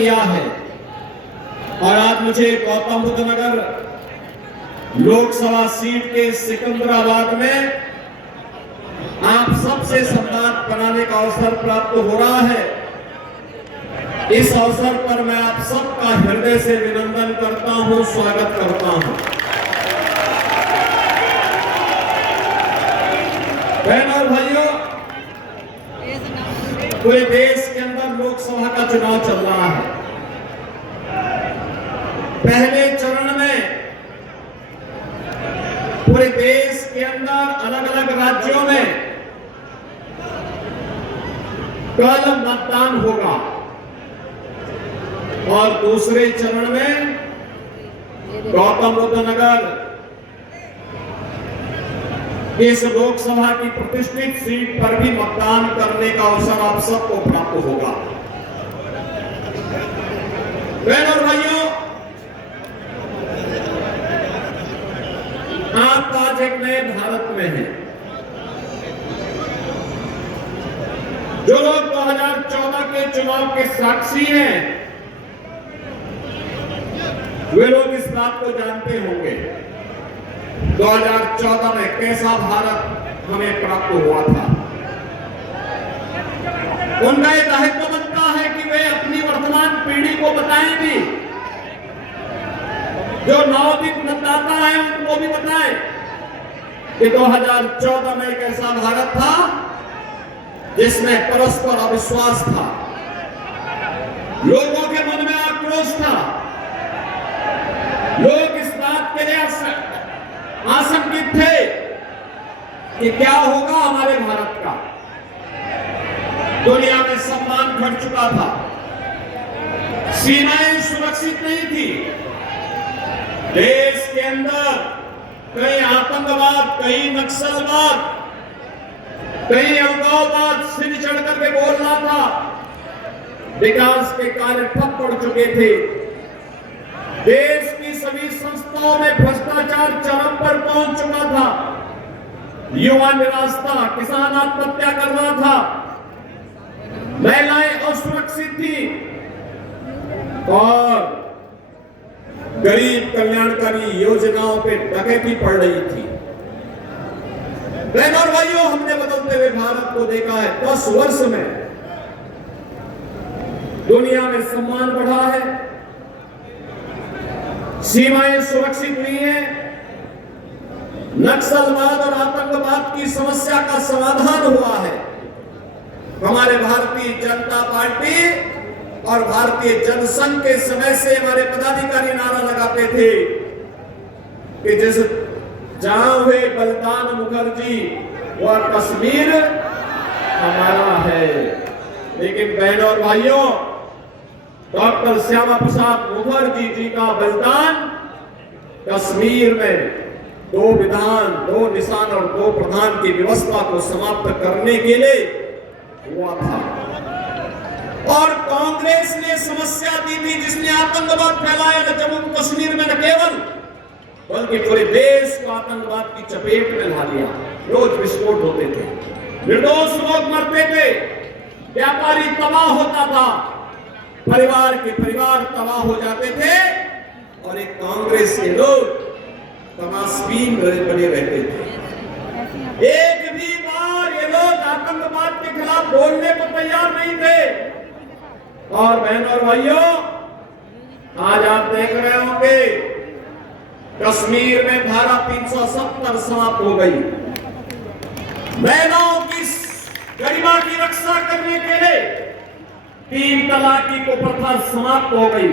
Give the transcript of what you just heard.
किया है और आज मुझे गौतम बुद्ध नगर लोकसभा सीट के सिकंदराबाद में आप सबसे संवाद बनाने का अवसर प्राप्त हो रहा है। इस अवसर पर मैं आप सबका हृदय से अभिनंदन करता हूं, स्वागत करता हूं। बहनों और भाइयों, पूरे देश के अंदर लोकसभा का चुनाव चल रहा है। पहले चरण में पूरे देश के अंदर अलग अलग राज्यों में कल मतदान होगा और दूसरे चरण में गौतम बुद्ध नगर इस लोकसभा की प्रतिष्ठित सीट पर भी मतदान करने का अवसर आप सबको प्राप्त होगा। बहनों और भाइयों, आप आज एक नए भारत में हैं। जो लोग 2014 के चुनाव के साक्षी हैं, वे लोग इस बात को जानते होंगे 2014 में कैसा भारत हमें प्राप्त हुआ था। उनका यह दायित्व बनता है कि वे अपनी वर्तमान पीढ़ी को बताएं भी, जो नवोदित मतदाता है उनको भी बताएं कि 2014 में एक ऐसा भारत था जिसमें परस्पर अविश्वास था, लोगों के मन में आक्रोश था, लोग इस बात के लिए आशंकित थे कि क्या होगा हमारे भारत का। दुनिया में सम्मान घट चुका था, सीमाएं सुरक्षित नहीं थी, देश के अंदर कहीं आतंकवाद, कहीं नक्सलवाद, कहीं अलगाववाद सिर चढ़ करके बोल रहा था, विकास के कार्य ठप पड़ चुके थे, देश की सभी संस्थाओं में भ्रष्टाचार चरम पर पहुंच चुका था, युवा निराश था, किसान आत्महत्या कर रहा था, महिलाएं असुरक्षित थी और गरीब कल्याणकारी योजनाओं पे डकैती पड़ रही थी। बहनों और भाइयों, हमने बदलते हुए भारत को देखा है। 10 वर्ष में दुनिया में सम्मान बढ़ा है, सीमाएं सुरक्षित हुई हैं, नक्सलवाद और आतंकवाद की समस्या का समाधान हुआ है। हमारे भारतीय जनता पार्टी और भारतीय जनसंघ के समय से हमारे पदाधिकारी नारा लगाते थे कि जिस जहां हुए बलिदान मुखर्जी वह कश्मीर हमारा है। लेकिन बहनों और भाइयों, डॉक्टर श्यामा प्रसाद मुखर्जी जी का बलिदान कश्मीर में 2 विधान, 2 निशान और 2 प्रधान की व्यवस्था को समाप्त करने के लिए हुआ था। और कांग्रेस ने समस्या दी थी जिसने आतंकवाद फैलाया न जम्मू कश्मीर में, न केवल बल्कि पूरे देश को आतंकवाद की चपेट में ला लिया। रोज विस्फोट होते थे, निर्दोष लोग मरते थे, व्यापारी तबाह होता था, परिवार के परिवार तबाह हो जाते थे और एक कांग्रेस के लोग तमाशबीन बने रहते थे। एक भी बार ये लोग आतंकवाद के खिलाफ बोलने को तैयार नहीं थे। और बहनों और भाइयों, आज आप देख रहे होंगे कश्मीर में धारा 370 समाप्त हो गई। महिलाओं की गरिमा की रक्षा करने के लिए 3 तलाक की कुप्रथा समाप्त हो गई।